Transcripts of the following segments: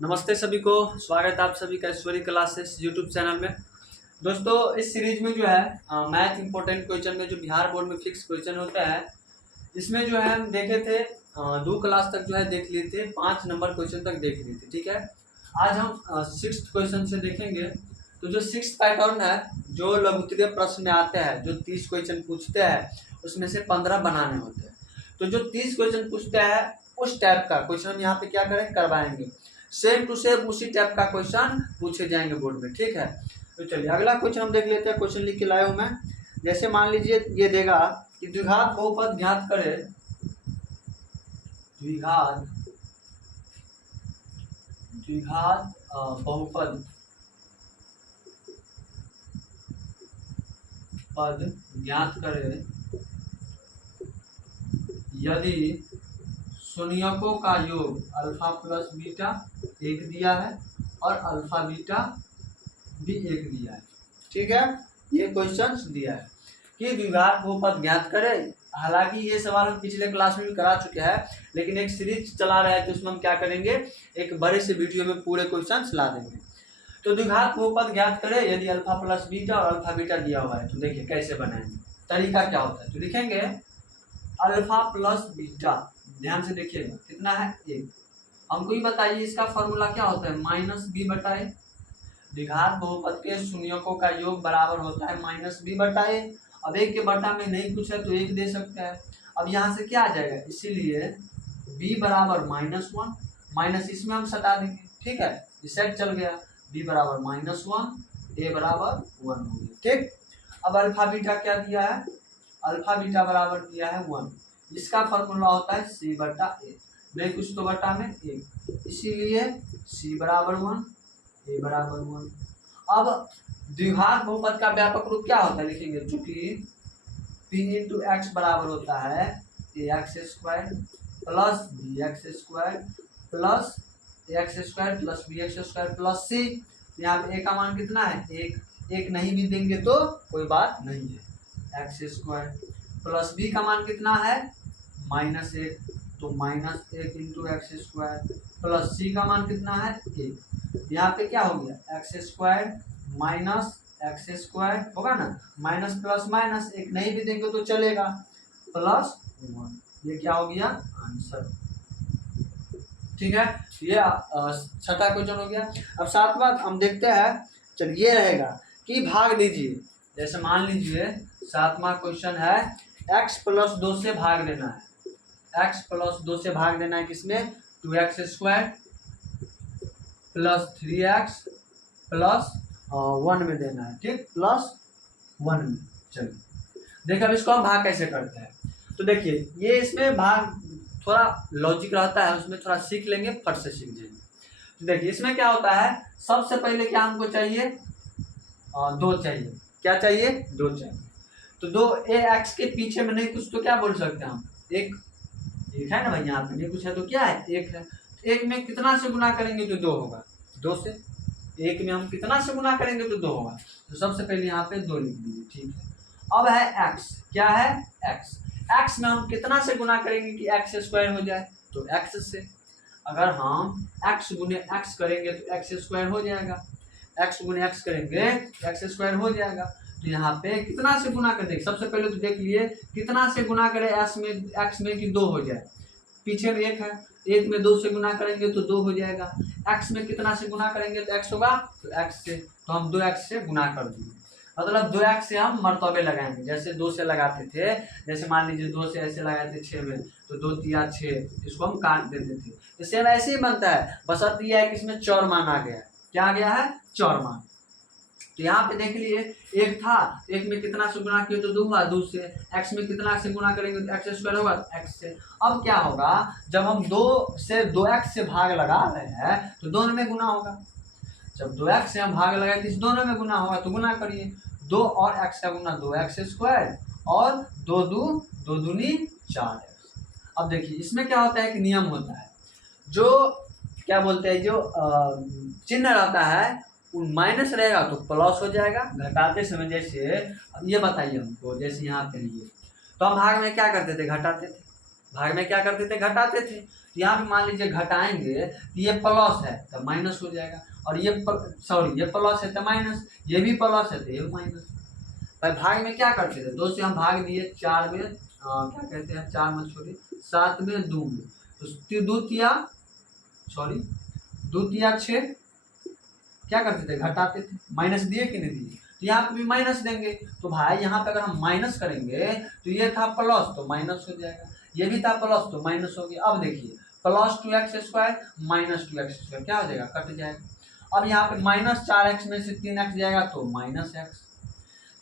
नमस्ते सभी को, स्वागत है आप सभी का ईश्वरी क्लासेस यूट्यूब चैनल में। दोस्तों, इस सीरीज में जो है मैथ इंपॉर्टेंट क्वेश्चन में जो बिहार बोर्ड में फिक्स क्वेश्चन होता है, इसमें जो है हम देखे थे 2 क्लास तक जो है देख लिए थे, 5 नंबर क्वेश्चन तक देख लिए थे। ठीक है, आज हम 6th क्वेश्चन से देखेंगे। तो जो 6th पैटर्न है, जो लघुत्तरीय प्रश्न में आते हैं, जो 30 क्वेश्चन पूछते हैं उसमें से 15 बनाने होते हैं। तो जो 30 क्वेश्चन पूछते हैं उस टाइप का क्वेश्चन हम यहाँ पे क्या करें, करवाएंगे। सेम टू सेम उसी टाइप का क्वेश्चन पूछे जाएंगे बोर्ड में। ठीक है, तो चलिए अगला क्वेश्चन हम देख लेते हैं। क्वेश्चन लिख के लाया हूं मैं। जैसे मान लीजिए ये देगा कि द्विघात बहुपद ज्ञात करे, द्विघात बहुपद ज्ञात करे यदि शून्यकों का योग अल्फा प्लस बीटा 1 दिया है और अल्फा बीटा भी 1 दिया है। ठीक है, ये क्वेश्चन दिया है कि द्विघात बहुपद ज्ञात करें। हालांकि ये सवाल हम पिछले क्लास में भी करा चुके हैं, लेकिन एक सीरीज चला रहा है तो उसमें हम क्या करेंगे, एक बड़े से वीडियो में पूरे क्वेश्चन ला देंगे। तो द्विघात बहुपद ज्ञात करें यदि अल्फा प्लस बीटा और अल्फा बीटा दिया हुआ है। तो देखिए कैसे बनाएंगे, तरीका क्या होता है। तो लिखेंगे अल्फा प्लस बीटा, ध्यान से देखिएगा कितना है 1। हमको ही बताइए इसका फॉर्मूला क्या होता है, -b/a। द्विघात बहुपद के शून्यकों का योग बराबर होता है -b/a। अब 1 के बटा में नहीं कुछ है तो 1 दे सकते हैं। अब यहाँ से क्या आ जाएगा, इसीलिए b बराबर -1, माइनस इसमें हम सटा देंगे। ठीक है, ये सेट चल गया। b बराबर -1, a बराबर 1 हो गया। ठीक, अब अल्फा बीटा क्या दिया है, अल्फा बीटा बराबर दिया है 1। इसका फॉर्मूला होता है c/a, नहीं कुछ तो बटा में 1, इसीलिए c बराबर 1, a बराबर 1। अब द्विघात बहुपद का व्यापक रूप क्या होता है, लिखेंगे चूंकि p इंटू एक्स बराबर होता है ax² plus bx² plus ax² plus bx² plus c। यहाँ पे a का मान कितना है 1, 1 नहीं भी देंगे तो कोई बात नहीं है, x² प्लस b का मान कितना है -1, तो -1 इंटू x² प्लस c का मान कितना है 1। यहाँ पे क्या हो गया x² माइनस x² होगा ना, माइनस प्लस माइनस, 1 नहीं भी देंगे तो चलेगा, प्लस 1। ये क्या हो गया आंसर। ठीक है, ये 6ठा क्वेश्चन हो गया। अब 7वां हम देखते हैं। चलिए रहेगा कि भाग दीजिए। जैसे मान लीजिए 7वां क्वेश्चन है x प्लस 2 से भाग देना है। x प्लस 2 से भाग देना है किसमें, 2x² प्लस 3x प्लस 1 में देना है। ठीक, प्लस 1 में। चलिए देखिए अब इसको हम भाग कैसे करते हैं। तो देखिए ये इसमें भाग थोड़ा लॉजिक रहता है, उसमें थोड़ा सीख लेंगे, फट से सीख जाएंगे। तो देखिए इसमें क्या होता है, सबसे पहले क्या हमको चाहिए 2 चाहिए। क्या चाहिए, 2 चाहिए। तो 2ax के पीछे में नहीं कुछ तो क्या बोल सकते हैं हम, 1 है ना भाई, यहाँ पे नहीं कुछ है तो क्या है 1 है। 1 में कितना से गुना करेंगे तो 2 होगा, 2 से 1 में हम कितना से गुना करेंगे तो 2 होगा। तो सबसे पहले यहाँ पे 2 लिख दीजिए। ठीक है, अब है x, क्या है x में हम कितना से गुना करेंगे कि x² हो जाए, तो x से। अगर हम x गुने x करेंगे तो x² हो जाएगा, x गुने x करेंगे x² हो जाएगा। तो यहाँ पे कितना से गुना कर देंगे, सबसे पहले तो देख लिए कितना से गुना करें x में कि 2 हो जाए। पीछे में 1 है, 1 में 2 से गुना करेंगे तो 2 हो जाएगा। x में कितना से गुना करेंगे तो x होगा, तो x से, तो हम 2x से गुना कर दिए। मतलब 2x से हम मर्तबे लगाएंगे, जैसे 2 से लगाते थे। जैसे मान लीजिए 2 से ऐसे लगाए थे 6 में, तो 2 तिया 6, इसको हम काट देते थे। तो सेम ऐसे ही बनता है, बस अब यह है कि इसमें चौर मान आ गया है। क्या आ गया है, चौर मान। तो यहाँ पे देख लिए 1 था, 1 में कितना से गुना किए तो 2 हुआ, 2 से। x में कितना से गुना करेंगे तो x² होगा, x से। अब क्या होगा, जब हम 2 से 2x से भाग लगा रहे हैं तो दोनों में गुना होगा। जब 2x से हम भाग लगाए तो इस दोनों में गुना होगा, तो गुना करिए 2 और x का गुना 2x² और 2 दूनी 4x। अब देखिए इसमें क्या होता है कि नियम होता है, जो क्या बोलते हैं, जो चिन्ह रहता है माइनस रहेगा तो प्लस हो जाएगा घटाते समय। जैसे ये बताइए हमको, जैसे यहाँ पे लिए तो हम भाग में क्या करते थे, घटाते थे। भाग में क्या करते थे, घटाते थे। यहाँ पे मान लीजिए घटाएंगे तो ये प्लस है तो माइनस हो जाएगा, और ये सॉरी ये प्लस है तो माइनस, ये भी प्लस है तो ये माइनस। भाई भाग में क्या करते थे, 2 से हम भाग दिए 4 में, क्या कहते हैं 4 में छोड़िए 7 में 2 में, तो दूतिया 6 क्या करते थे, घटाते थे। माइनस दिए कि नहीं दिए, तो यहाँ पे भी माइनस देंगे। तो भाई यहाँ पे अगर हम माइनस करेंगे तो ये था प्लस तो माइनस हो जाएगा, ये भी था प्लस तो माइनस हो गया। अब देखिए प्लस 2x² माइनस 2x² क्या हो जाएगा, कट जाएगा। अब यहाँ पे -4x में से 3x जाएगा तो -x,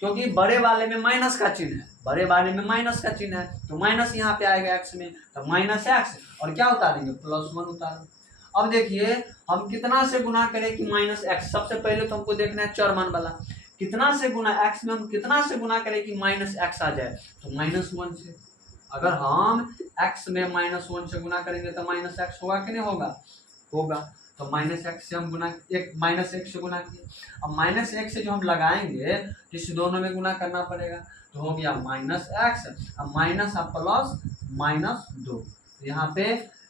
क्योंकि बड़े वाले में माइनस का चिन्ह है, बड़े वाले में माइनस का चिन्ह है, तो माइनस यहाँ पे आएगा x में, तो -x और क्या उतारेंगे, +1 उतारेंगे। अब देखिए हम कितना से गुना करें कि -x, सबसे पहले तो हमको देखना है चरमान वाला, कितना से गुना x में हम कितना से गुना करें कि -x आ जाए, तो -1 से। अगर हम x में -1 से गुना करेंगे तो -x होगा कि नहीं होगा, होगा। तो -x से हम गुना -1 से गुना किए, अब -1 से जो हम लगाएंगे इस दोनों में गुना करना पड़ेगा, तो हो गया -x, अब माइनस अब प्लस -2, यहाँ पे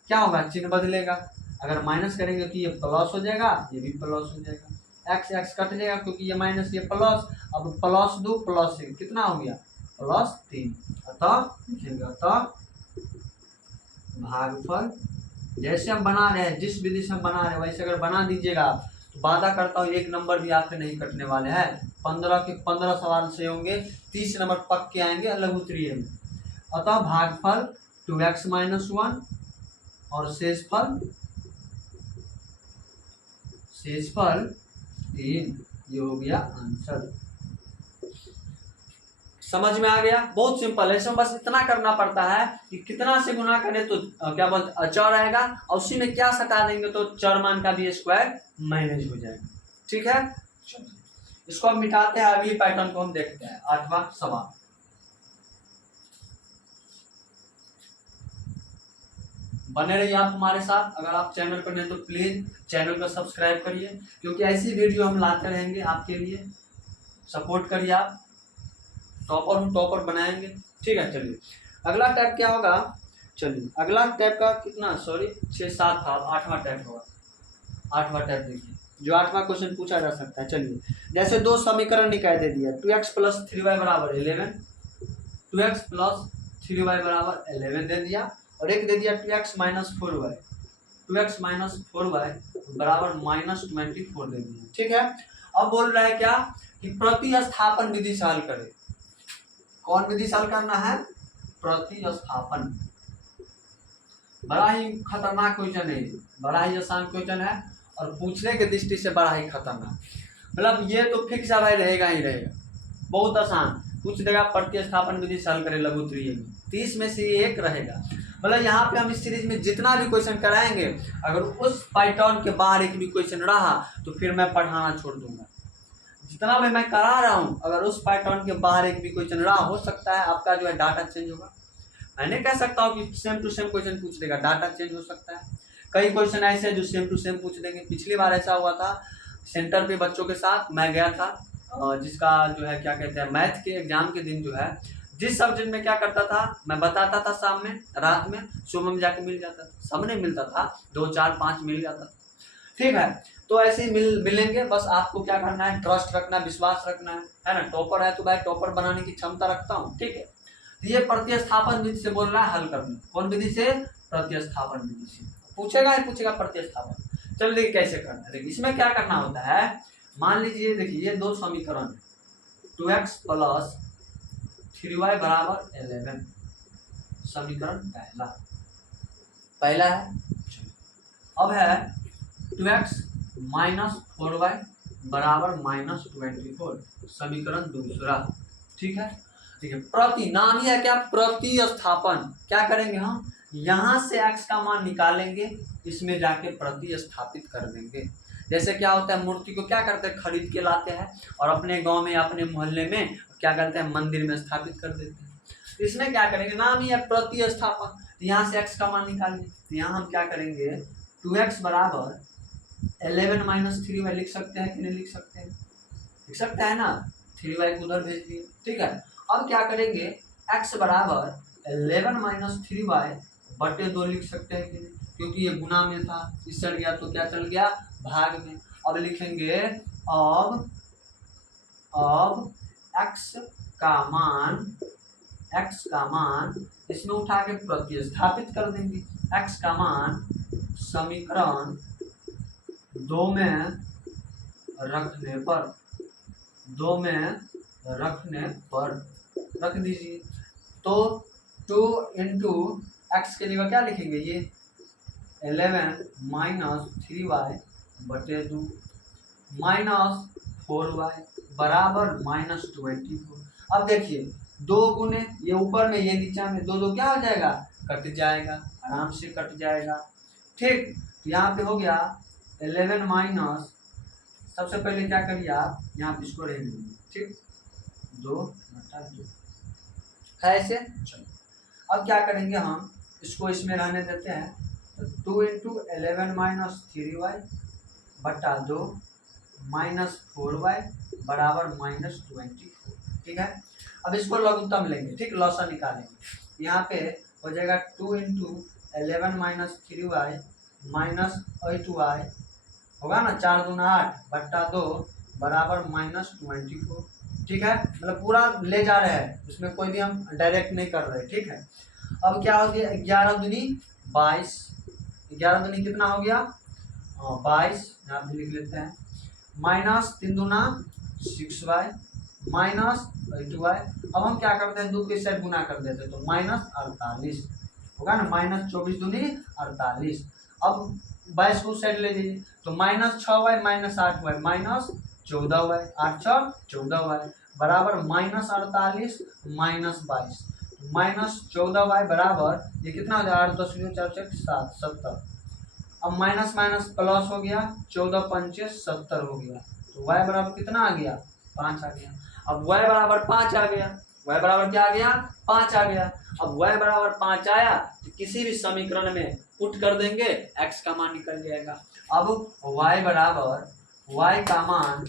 क्या होगा, चिन्ह बदलेगा। अगर माइनस करेंगे तो ये प्लस हो जाएगा, ये भी प्लस हो जाएगा, x कट जाएगा क्योंकि ये माइनस ये प्लस, अब +2 +1 कितना हो गया, +3। अतः लिखेंगे अतः भागफल, जैसे हम बना रहे हैं जिस विधि से हम बना रहे हैं वैसे अगर बना दीजिएगा आप, तो वादा करता हूँ 1 नंबर भी आपके नहीं कटने वाले हैं। 15 के 15 सवाल से होंगे, 30 नंबर पक्के आएंगे लघुत्तरीय में। अतः भागफल 2x - 1 और शेषफल 3, ये हो गया आंसर। समझ में आ गया, बहुत सिंपल है। इसमें बस इतना करना पड़ता है कि कितना से गुना करें तो क्या बोलते चर आएगा, और उसी में क्या सटा देंगे तो चर मान का भी स्क्वायर मैनेज हो जाएगा। ठीक है, इसको हम मिटाते हैं, अगली पैटर्न को हम देखते हैं। 8वां सवाल, बने रहिए आप हमारे साथ। अगर आप चैनल पर नहीं तो प्लीज चैनल को सब्सक्राइब करिए, क्योंकि ऐसी वीडियो हम लाते रहेंगे आपके लिए। सपोर्ट करिए आप, टॉपर बनाएंगे। ठीक है, चलिए अगला टैब क्या होगा, चलिए अगला टैब का कितना 6-7 था, 8वां टैब होगा। 8वां टैब देखिए, जो 8वां क्वेश्चन पूछा जा सकता है। चलिए जैसे 2 समीकरण निकाल दे दिया, 2x + 3y = 11, 2x + 3y = 11 दे दिया, और एक दे दिया 2x - 4y, 2x - 4y = -24 दे दिया। ठीक है, अब बोल रहा है क्या कि प्रतिस्थापन विधि से हल करें। कौन विधि से हल करना है, प्रतिस्थापन। बड़ा ही खतरनाक क्वेश्चन है, बड़ा ही आसान क्वेश्चन है, और पूछने की दृष्टि से बड़ा ही खतरनाक। मतलब ये तो फिक्स भाई रहेगा ही रहेगा, बहुत आसान पूछ देगा। प्रतिस्थापन विधि से हल करें लघुत्तरीय में, 30 में से एक रहेगा। मतलब यहाँ पे हम इस सीरीज में जितना भी क्वेश्चन कराएंगे, अगर उस पैटर्न के बाहर एक भी क्वेश्चन रहा तो फिर मैं पढ़ाना छोड़ दूंगा। जितना भी मैं करा रहा हूँ, अगर उस पैटर्न के बाहर एक भी क्वेश्चन रहा, हो सकता है आपका जो है डाटा चेंज होगा। मैं नहीं कह सकता हूँ कि सेम टू सेम क्वेश्चन पूछ देगा, डाटा चेंज हो सकता है। कई क्वेश्चन ऐसे जो सेम टू सेम पूछ देंगे। पिछली बार ऐसा हुआ था सेंटर पे बच्चों के साथ, मैं गया था, जिसका जो है क्या कहते हैं मैथ के एग्जाम के दिन जो है जिस सब्जेक्ट में क्या करता था मैं बताता था, शाम में रात में सुबह में जाके मिल जाता था, सब नहीं मिलता था, 2 4 5 मिल जाता था। ठीक है, तो ऐसे ही मिलेंगे। बस आपको क्या करना है, ट्रस्ट रखना, विश्वास रखना है ना। टॉपर है तो भाई टॉपर बनाने की क्षमता रखता हूँ। ठीक है, ये प्रतिस्थापन विधि से बोल रहा है हल करना। कौन विधि से, प्रतिस्थापन विधि से। पूछेगा ही पूछेगा प्रतिस्थापन। चलो देखिए कैसे करना है। देखिए इसमें क्या करना होता है, मान लीजिए देखिए ये 2 समीकरण, 2x + 3y = 11, समीकरण पहला है। अब है 2x - 4y = -24, समीकरण दूसरा। ठीक है, देखिए प्रति नाम ही है क्या, प्रतिस्थापन। क्या करेंगे हम, यहाँ से x का मान निकालेंगे, इसमें जाके प्रतिस्थापित कर देंगे। जैसे क्या होता है, मूर्ति को क्या करते हैं, खरीद के लाते हैं और अपने गांव में अपने मोहल्ले में क्या करते हैं, मंदिर में स्थापित कर देते हैं। इसमें क्या करेंगे, नाम ही है प्रतिस्थापन। यहाँ से x का मान निकालेंगे, तो यहाँ हम क्या करेंगे, 2x = 11 - 3y लिख सकते हैं कि नहीं लिख सकते हैं, लिख सकते हैं ना। 3y को उधर भेज दिए। ठीक है, अब क्या करेंगे, x = 11 माइनस 3y बटे 2 लिख सकते हैं कि नहीं, क्योंकि ये गुना में था, इस चल गया तो क्या चल गया, भाग में। अब लिखेंगे अब x का मान इसमें उठा के प्रतिस्थापित कर देंगे। x का मान समीकरण 2 में रखने पर रख दीजिए। तो 2 इंटू एक्स के जगह क्या लिखेंगे, ये 11 माइनस 3y बटे 2 माइनस 4y बराबर माइनस 24। अब देखिए 2 गुने ये ऊपर में ये नीचे में 2 2 क्या हो जाएगा, कट जाएगा, आराम से कट जाएगा। ठीक, तो यहाँ पे हो गया 11 माइनस, सबसे पहले क्या करिए आप यहाँ पे इसको रहने दीजिए, ठीक, 2/2 ऐसे। चलो अब क्या करेंगे, हम इसको इसमें रहने देते हैं, तो 2 इंटू 11 माइनस 3y बटा 2 माइनस 4y बराबर माइनस 24। ठीक है, अब इसको लघुत्तम लेंगे, ठीक, लौसा निकालेंगे। यहाँ पे हो जाएगा 2 into 11 minus 3y minus 8y होगा ना, 4 दूना 8 बट्टा 2 बराबर माइनस 24। ठीक है, मतलब पूरा ले जा रहे हैं, उसमें कोई भी हम डायरेक्ट नहीं कर रहे। ठीक है, अब क्या हो गया, 11 दूनी 22, 11 दूनी कितना हो गया 22, यहाँ पे लिख लेते हैं, माइनस 3 दूना 6y माइनस 8y। अब हम क्या करते हैं, 2 के साथ गुना कर देते हैं, तो माइनस 48 होगा ना, माइनस 24 दूनी 48। अब 22 को साइड ले लीजिए, तो minus 6y minus 8y minus 14y, 8 6 14y बराबर माइनस 48 माइनस 22, माइनस 14y बराबर ये कितना हो जाएगा, 8 10 4 7 70। अब माइनस माइनस प्लस हो गया, 14 पंचे 70 हो गया, तो y बराबर कितना आ गया, 5 आ गया। अब y बराबर 5 आ गया, y बराबर क्या आ गया, 5 आ गया। अब y बराबर 5 आया तो किसी भी समीकरण में पुट कर देंगे, x का मान निकल जाएगा। अब y बराबर y का मान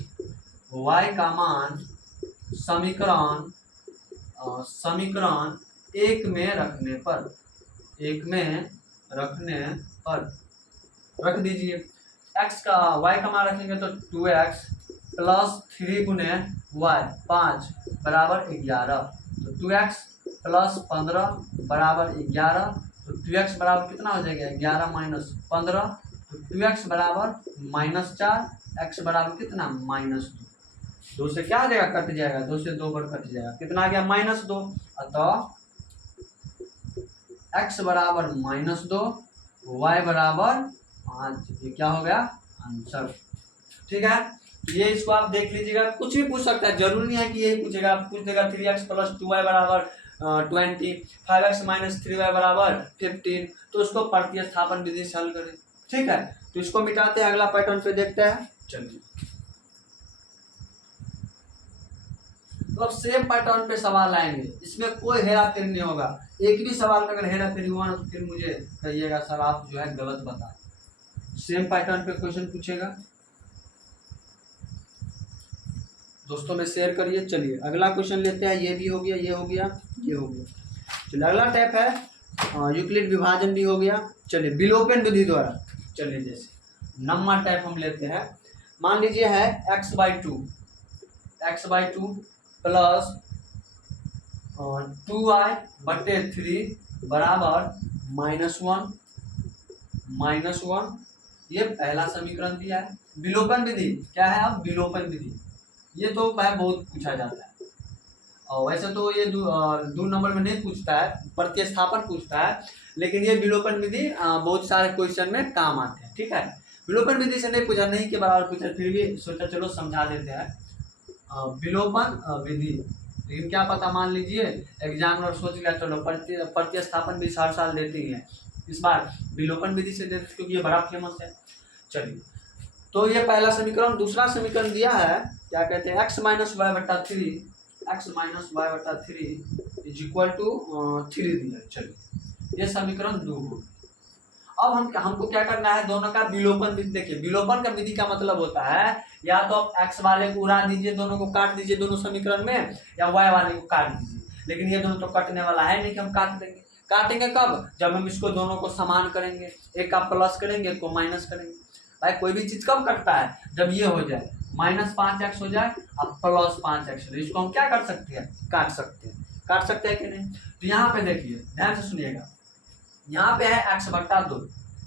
समीकरण 1 में रखने पर रख दीजिए। x का y का मान रखेंगे तो 2x प्लस 3 गुने y 5 बराबर 11, तो 2x प्लस 15 बराबर 11, तो 2x बराबर कितना हो जाएगा, 11 माइनस 15, तो 2x बराबर माइनस 4, x बराबर कितना माइनस 2, 2 से क्या आ जाएगा, कट जाएगा, 2 से 2 बार कट जाएगा, कितना आ गया माइनस 2, अतः x बराबर माइनस 2 y बराबर 5, ये क्या हो गया आंसर। ठीक है, ये इसको आप देख लीजिएगा, कुछ भी पूछ सकता है, जरूरी नहीं है कि यही पूछेगा, आप पूछ देगा 3x प्लस 2y बराबर 20, 5x माइनस 3y बराबर 15, तो उसको प्रतिस्थापन विधि से हल करें। ठीक है, तो इसको मिटाते हैं, अगला पैटर्न पे देखते हैं। चलिए, तो अब सेम पैटर्न पे सवाल आएंगे, इसमें कोई हेरा फेरी नहीं होगा, एक भी सवाल का अगर हेरा फेरी हुआ ना तो फिर मुझे कहिएगा सर आप जो है गलत बता। सेम पैटर्न पे क्वेश्चन पूछेगा, दोस्तों में शेयर करिए। चलिए अगला क्वेश्चन लेते हैं, ये भी हो गया, ये हो गया, ये हो गया। चलिए अगला टाइप है यूक्लिड विभाजन भी हो गया। चलिए विलोपन विधि द्वारा, चलिए जैसे नंबर टाइप हम लेते हैं, मान लीजिए है x/2 प्लस 2y बटे 3 बराबर -1, ये पहला समीकरण दिया है। विलोपन विधि क्या है, अब विलोपन विधि ये तो भाई बहुत पूछा जाता है, और वैसे तो ये 2 नंबर में नहीं पूछता है, प्रतिस्थापन पूछता है, लेकिन ये विलोपन विधि बहुत सारे क्वेश्चन में काम आते हैं। ठीक है, विलोपन विधि से नहीं पूछा, नहीं के बराबर पूछा, फिर भी सोचा चलो समझा देते हैं विलोपन विधि। लेकिन क्या पता, मान लीजिए एग्जामिनर सोच लिया चलो प्रतिस्थापन भी हर साल देती है, इस बार विलोपन विधि से देते क्योंकि ये बड़ा फेमस है। चलिए, तो ये पहला समीकरण। दूसरा समीकरण दिया है, क्या कहते हैं, x माइनस वाई बटा 3 इज इक्वल टू 3 दिया। चलिए, ये समीकरण 2 हो। अब हमको क्या करना है, दोनों का विलोपन विधि। देखिए विलोपन का विधि का मतलब होता है, या तो आप x वाले को उड़ा दीजिए, दोनों को काट दीजिए दोनों समीकरण में, या y वाले को काट दीजिए। लेकिन ये दोनों तो कटने वाला है नहीं कि हम काट देंगे। काटेंगे कब? जब हम इसको दोनों को समान करेंगे, एक का प्लस करेंगे, एक को माइनस करेंगे। भाई कोई भी चीज कब कटता है? जब ये हो जाए -5x हो जाए अब +5x हो जाए, इसको हम क्या कर सकते हैं? काट सकते हैं। काट सकते हैं कि नहीं? तो यहाँ पे देखिए ध्यान से सुनिएगा, यहाँ पे है x/2।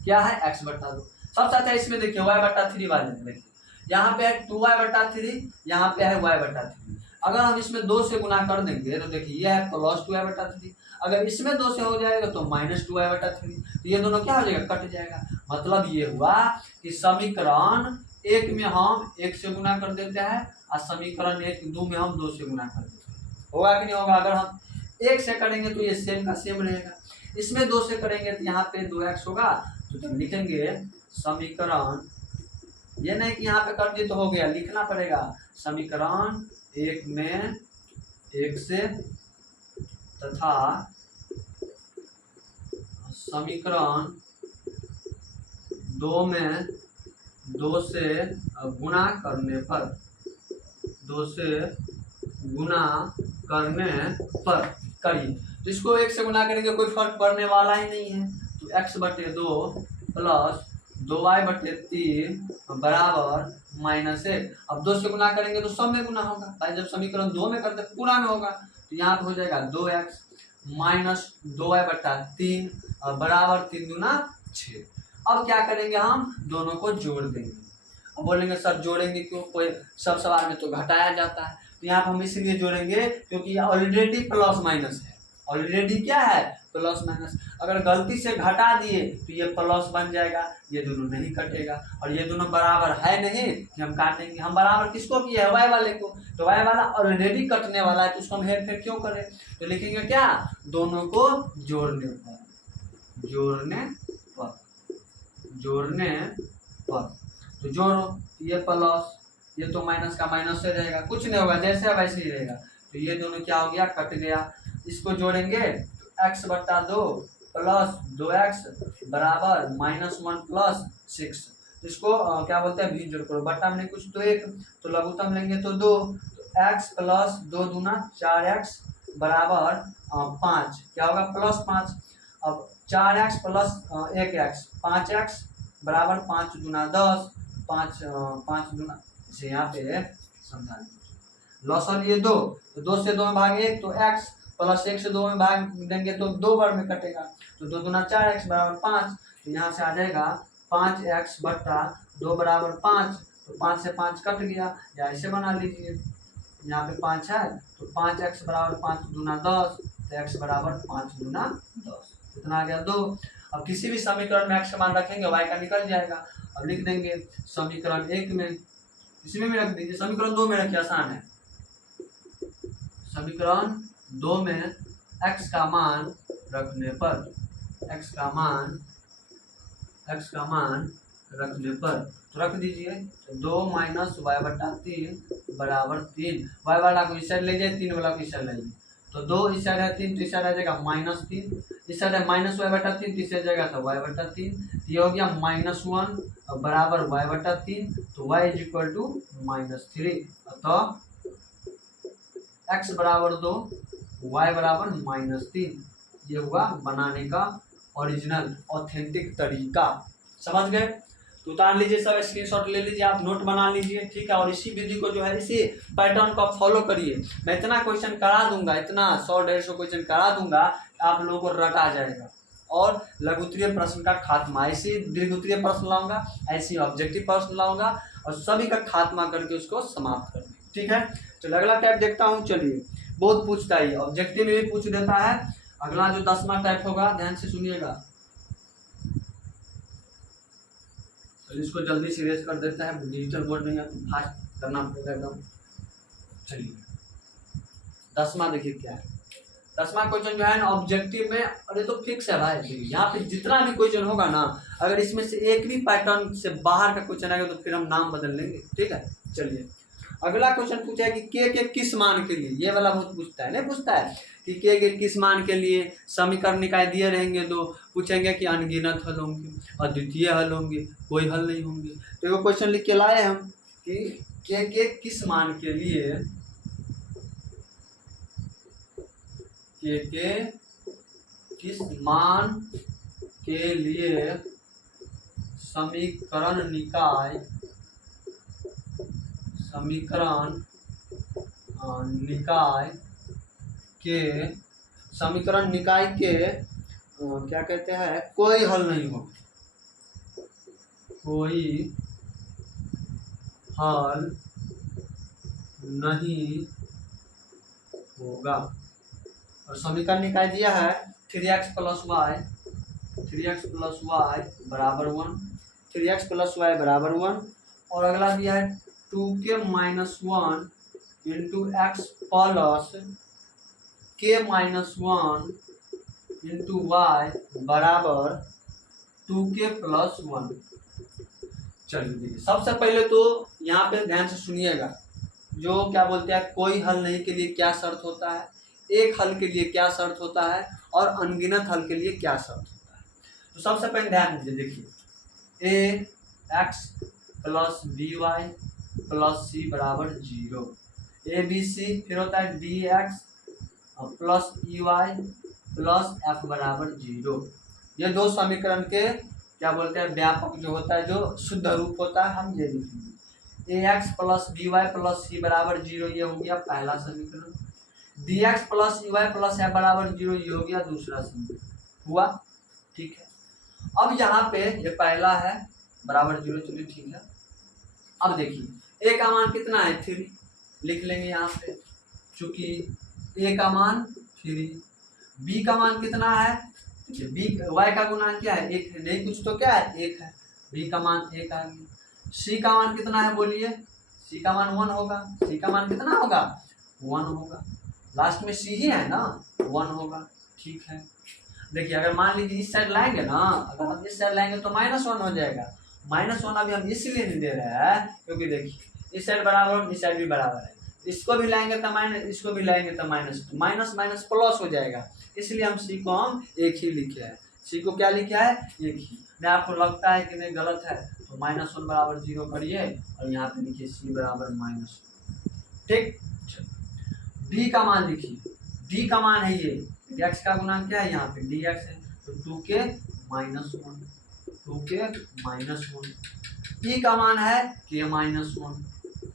क्या है? x/2। सबसे अच्छा इसमें देखिए y/3 वाले में देखिए, यहाँ पे है 2y/3, यहाँ पे है y/3। अगर हम इसमें 2 से गुना कर देंगे तो देखिए ये है +2y/3, अगर इसमें 2 से हो जाएगा तो -2y/3, तो ये दोनों क्या हो जाएगा? कट जाएगा। मतलब ये हुआ कि समीकरण 1 में हम 1 से गुना कर देते हैं और समीकरण 2 में हम 2 से गुना कर देते हैं। होगा कि नहीं होगा? अगर हम 1 से करेंगे तो ये सेम का सेम रहेगा, इसमें 2 से करेंगे तो यहाँ पे 2x होगा। तो जब लिखेंगे समीकरण, ये नहीं कि यहाँ पे कर दिए तो हो गया, लिखना पड़ेगा। समीकरण 1 में 1 से तथा समीकरण 2 में 2 से गुणा करने पर, 2 से गुणा करने पर करिए। तो इसको 1 से गुणा करेंगे कोई फर्क पड़ने वाला ही नहीं है। तो x/2 प्लस 2y/3 बराबर -1। अब 2 से गुणा करेंगे तो सब में गुना होगा भाई, जब समीकरण 2 में करते पूरा में होगा। तो यहाँ पे हो जाएगा 2x माइनस 2y/3 बराबर 3 दूना 6। अब क्या करेंगे? हम दोनों को जोड़ देंगे। अब बोलेंगे सर जोड़ेंगे क्यों? कोई सब सवाल में तो घटाया जाता है। तो यहाँ पर हम इसलिए जोड़ेंगे क्योंकि ऑलरेडी प्लस माइनस है। ऑलरेडी क्या है? Plus minus. अगर गलती से घटा दिए तो ये प्लस बन जाएगा, ये दोनों नहीं कटेगा। और ये दोनों बराबर है नहीं कि हम काटेंगे। हम बराबर किसको किया है? y वाले को। तो y वाला ऑलरेडी कटने वाला है तो उसको हम हेर फेर क्यों करें? तो लिखेंगे क्या? दोनों को जोड़ने पर, जोड़ने पर, जोड़ने पर। तो जोड़ो, ये प्लस, ये तो माइनस का माइनस से रहेगा, कुछ नहीं होगा, जैसे है वैसे ही रहेगा। तो ये दोनों क्या हो गया? कट गया। इसको जोड़ेंगे तो x/2 प्लस 2x बराबर -1 प्लस 6। इसको क्या बोलते हैं? भी जोड़ करो, बट्टा में कुछ तो 1, तो लघुत्तम लेंगे तो 2। तो x प्लस 2 दूना 4x बराबर 5। क्या होगा? +5। अब 4x प्लस 1x 5x बराबर 5 दूना 10, 5 दूना से यहाँ पे समझा लॉसन ये 2, तो 2 से 2 में भाग 1 तो x प्लस 1 से 2 में भाग देंगे तो 2 बार में कटेगा। तो 2 दूना 4x बराबर 5। तो यहाँ से आ जाएगा 5x/2 बराबर 5। तो 5 से 5 कट गया, या ऐसे बना लीजिए, यहाँ पे 5 है तो 5x बराबर 5 दूना 10, तो x बराबर 5 दूना 10। कितना आ गया? 2। अब किसी भी समीकरण में x का मान रखेंगे y का निकल जाएगा। अब लिख देंगे समीकरण 1 में, इसमें भी रख दीजिए, समीकरण 2 में रखिए, आसान है। समीकरण 2 में x का मान रखने पर, x का मान रखने पर तो रख दीजिए 2 माइनस y/3 बराबर 3। y वाला को इस साइड ले जाए, 3 वाला को इस साइड ले जाए, तो 2 इस साइड है 3 तो इस साइड आ जाएगा -3, इस साइड है -y/3 तो इस साइड जाएगा तो y/3। ये हो गया -1 बराबर y/3, तो y = -3। अतः x बराबर 2 y बराबर -3। ये हुआ बनाने का ओरिजिनल ऑथेंटिक तरीका। समझ गए? तो उतार लीजिए, सब स्क्रीनशॉट ले लीजिए, आप नोट बना लीजिए, ठीक है। और इसी विधि को जो है, इसी पैटर्न को आप फॉलो करिए। मैं इतना क्वेश्चन करा दूंगा, इतना 100-150 क्वेश्चन करा दूंगा, आप लोगों को रटा जाएगा। और लघुत्तरीय प्रश्न का खात्मा, ऐसी दीर्घोत्तरीय प्रश्न लाऊंगा, ऐसी ऑब्जेक्टिव प्रश्न लाऊंगा और सभी का खात्मा करके उसको समाप्त कर, ठीक है। चलो अगला टाइप देखता हूँ। चलिए, बहुत पूछता है, ऑब्जेक्टिव में भी पूछ देता है। अगला जो 10वां टाइप होगा, ध्यान से सुनिएगा, इसको जल्दी से रेस कर देता है, डिजिटल बोर्ड में फास्ट करना पड़ेगा एकदम। चलिए 10वां देखिए क्या है। 10वां क्वेश्चन जो है ना ऑब्जेक्टिव में, अरे तो फिक्स है भाई, यहाँ पे जितना भी क्वेश्चन होगा ना, अगर इसमें से एक भी पैटर्न से बाहर का क्वेश्चन आएगा तो फिर हम नाम बदल लेंगे, ठीक है। चलिए अगला क्वेश्चन पूछा है कि के किस मान के लिए, ये वाला बहुत पूछता है, नहीं पूछता है कि के किस मान के लिए समीकरण निकाय दिए रहेंगे, तो पूछेंगे कि अनगिनत हल होंगे, अद्वितीय हल होंगे, कोई हल नहीं होंगे। तो ये क्वेश्चन लिख के लाए हम कि के किस मान के लिए के किस मान के लिए समीकरण निकाय के क्या कहते हैं, कोई हल नहीं होगा, कोई हल नहीं होगा। और समीकरण निकाय दिया है 3x प्लस वाई बराबर 1, 3x प्लस वाई बराबर 1। और अगला दिया है 2k minus 1 into x plus k minus 1 into y बराबर 2k प्लस 1। चलिए देखिए, सबसे पहले तो यहाँ पे ध्यान से सुनिएगा, जो क्या बोलते हैं कोई हल नहीं के लिए क्या शर्त होता है, एक हल के लिए क्या शर्त होता है, और अनगिनत हल के लिए क्या शर्त होता है। तो सबसे पहले ध्यान दीजिए, देखिए A X plus B Y plus C बराबर 0, ए बी सी, फिर होता है D X plus E Y plus F बराबर 0। ये दो समीकरण के क्या बोलते हैं व्यापक जो होता है, जो शुद्ध रूप होता है, हम ये लिखेंगे। A X plus B Y plus C बराबर 0, ये हो गया पहला समीकरण। D X plus E Y plus F बराबर 0, ये हो गया दूसरा समीकरण। हुआ, ठीक है। अब यहाँ पे ये पहला है बराबर 0, चलिए ठीक है। अब देखिए ए का मान कितना है 3, लिख लेंगे यहाँ पे, चूंकि ए का मान 3, बी का मान कितना है, बी वाई का गुणांक क्या है 1 है, नहीं कुछ तो क्या है 1 है, बी का मान 1 आ गया। सी का मान कितना है बोलिए, सी का मान 1 होगा, सी का मान कितना होगा 1 होगा, लास्ट में सी ही है ना 1 होगा, ठीक है। देखिए अगर मान लीजिए इस साइड लाएंगे ना, अगर हम इस साइड लाएंगे तो -1 हो जाएगा। -1 अभी हम इसलिए नहीं दे रहे हैं क्योंकि देखिए इस साइड बराबर इस साइड भी बराबर है, इसको भी लाएंगे तो माइनस, इसको भी लाएंगे तो माइनस, तो माइनस माइनस प्लस हो जाएगा, इसलिए हम सी को हम एक ही लिखे हैं। सी को क्या लिखा है एक ही। मैं आपको लगता है कि नहीं गलत है तो -1 बराबर 0 करिए और यहाँ पे लिखिए सी बराबर -1, ठीक। डी का मान लिखिए, डी का मान है ये, एक्स का गुणांक क्या है यहाँ पे डी एक्स है, तो 2k माइनस 1, ई का मान है k माइनस 1,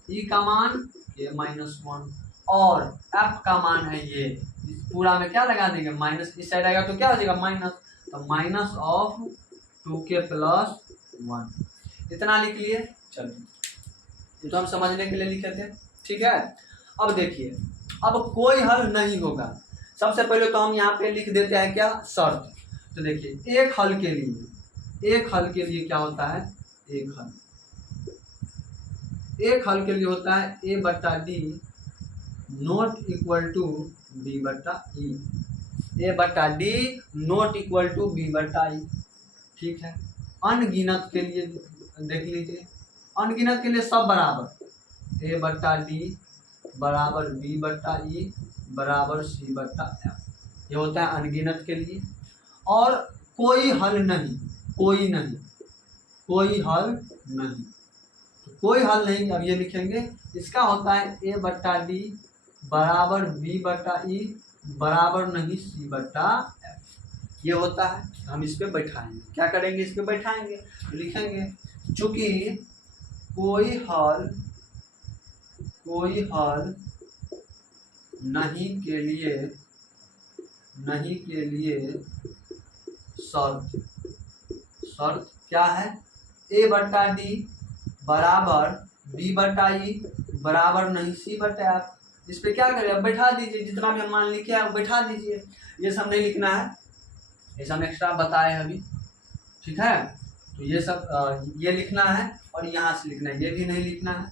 ई का मान k माइनस 1, और एफ का मान है ये, इस पूरा में क्या लगा देंगे माइनस, इस साइड आएगा तो क्या हो जाएगा माइनस, तो माइनस ऑफ 2k प्लस 1, इतना लिख लिए। चलिए ये तो हम समझने के लिए लिखे थे, ठीक है। अब देखिए अब कोई हल नहीं होगा, सबसे पहले तो हम यहाँ पे लिख देते हैं क्या शर्त। तो देखिए एक हल के लिए क्या होता है, एक हल के लिए होता है ए बट्टा D not equal to B बट्टा ई, ए बट्टा D not equal to B बट्टा ई, ठीक है। अनगिनत के लिए देख लीजिए, अनगिनत के लिए सब बराबर, ए बट्टा डी बराबर बी बट्टा ई बराबर सी बट्टा एफ, ये होता है अनगिनत के लिए। और कोई हल नहीं, कोई हल नहीं, अब ये लिखेंगे, इसका होता है ए बट्टा डी बराबर बी बट्टा ई बराबर नहीं सी बट्टा एफ, ये होता है। हम इस पे बैठाएंगे, क्या करेंगे इस पे बैठाएंगे, लिखेंगे चूंकि कोई हल नहीं के लिए शर्त क्या है, ए बट्टा डी बराबर बी बट्टा ई बराबर नहीं सी बट्टा एफ। इस पे क्या करें, अब बैठा दीजिए, जितना भी हम मान लिखे हैं बैठा दीजिए, ये सब नहीं लिखना है, ये सब एक्स्ट्रा बताए हैं अभी, ठीक है। तो ये सब ये लिखना है और यहाँ से लिखना है, ये भी नहीं लिखना है,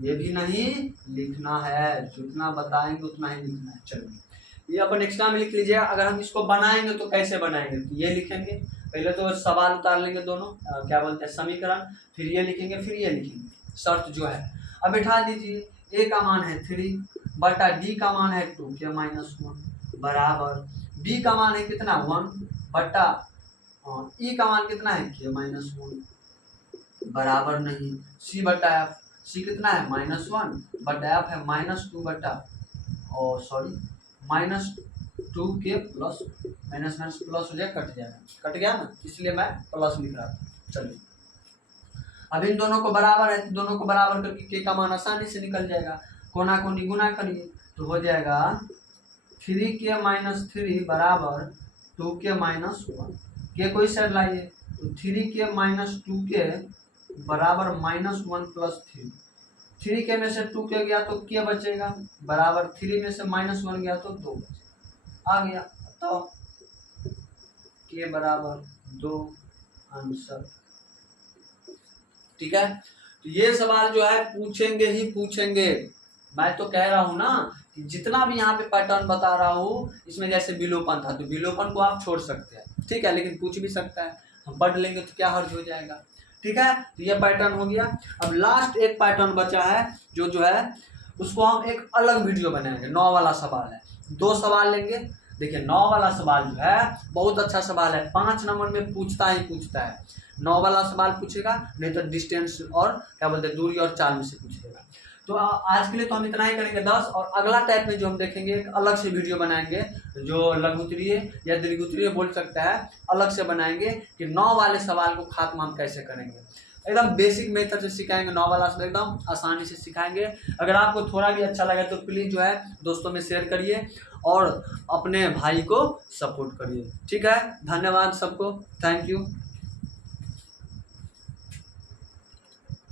ये भी नहीं लिखना है, जितना बताएंगे उतना ही लिखना है। चलिए ये अपन एक्स्ट्रा में लिख लीजिए। अगर हम इसको बनाएंगे तो कैसे बनाएंगे, तो ये लिखेंगे, पहले तो सवाल उतार लेंगे दोनों, क्या बोलते हैं समीकरण, फिर ये लिखेंगे, फिर ये लिखेंगे शर्त जो है। अब बैठा दीजिए, ए का मान है 3 बटा डी का मान है 2k माइनस 1 बराबर बी का मान है कितना 1 बटा ई का मान कितना है k माइनस 1 बराबर नहीं सी बटा एफ, सी कितना है -1 बटा एफ है -2 बटा -2 2k plus minus minus plus हो जाए, कट जाएगा, कट गया ना, इसलिए मैं प्लस लिख रहा था। चलिए अब इन दोनों को बराबर है, दोनों को बराबर करके k का मान आसानी से निकल जाएगा। कोना को निगुना करिए तो हो जाएगा 3k माइनस 3 बराबर 2k माइनस 1। के कोई साइड लाइए तो 3k माइनस 2k बराबर -1 प्लस 3। 3k में से 2k गया तो k बचेगा, बराबर 3 में से -1 गया तो 2 बचेगा, आ गया। तो k बराबर 2 आंसर। ठीक है, तो ये सवाल जो है पूछेंगे ही पूछेंगे। मैं तो कह रहा हूं ना कि जितना भी यहाँ पे पैटर्न बता रहा हूँ, इसमें जैसे विलोपन था तो विलोपन को आप छोड़ सकते हैं, ठीक है, लेकिन पूछ भी सकता है, हम पढ़ लेंगे तो क्या हर्ज हो जाएगा। ठीक है, तो ये पैटर्न हो गया। अब लास्ट एक पैटर्न बचा है जो है उसको हम एक अलग वीडियो बनाएंगे। 9 वाला सवाल है, 2 सवाल लेंगे। देखिए 9 वाला सवाल जो है बहुत अच्छा सवाल है, 5 नंबर में पूछता ही पूछता है। 9 वाला सवाल पूछेगा, नहीं तो डिस्टेंस और क्या बोलते हैं दूरी और चाल में से पूछेगा। तो आज के लिए तो हम इतना ही करेंगे 10, और अगला टाइप में जो हम देखेंगे एक अलग से वीडियो बनाएंगे, जो लघुत्तरीय या दीर्घोत्तरीय बोल सकता है, अलग से बनाएंगे कि 9 वाले सवाल को खात्मा हम कैसे करेंगे। एकदम बेसिक मेथड से सिखाएंगे, 9 वाला एकदम आसानी से सिखाएंगे। अगर आपको थोड़ा भी अच्छा लगे तो प्लीज़ जो है दोस्तों में शेयर करिए और अपने भाई को सपोर्ट करिए। ठीक है, धन्यवाद सबको, थैंक यू।